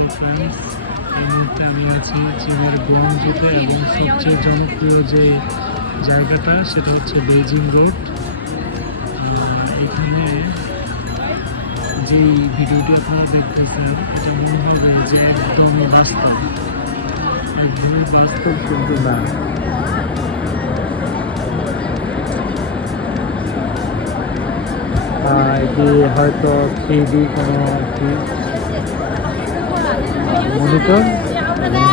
Hello friends, এই মুহূর্তে আমি আছি চীনের গুয়াংজুতে এবং সবচেয়ে জনপ্রিয় যে জায়গাটা সেটা হচ্ছে বেইজিং রোড। এখানে যে ভিডিওটি আপনারা দেখতেছেন এটা মনে হবে যে একদমই বাস্তব, একদমই বাস্তব কিন্তু না। এটি হয়তো 3D কোনো মনিটর এবং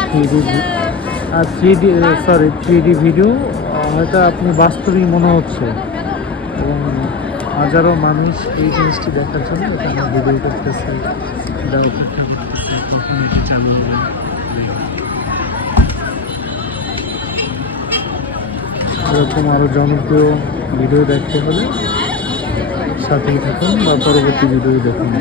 3D ভিডিও হয়তো আপনি বাস্তবিক মনে হচ্ছে, এবং হাজারো মানুষ এই জিনিসটি দেখার জন্য এখানে ভিডিও করতেছে। কখন এটি চালু হবে। এরকম আরও জনপ্রিয় ভিডিও দেখতে হলে সাথেই থাকুন বা পরবর্তী ভিডিও দেখুন।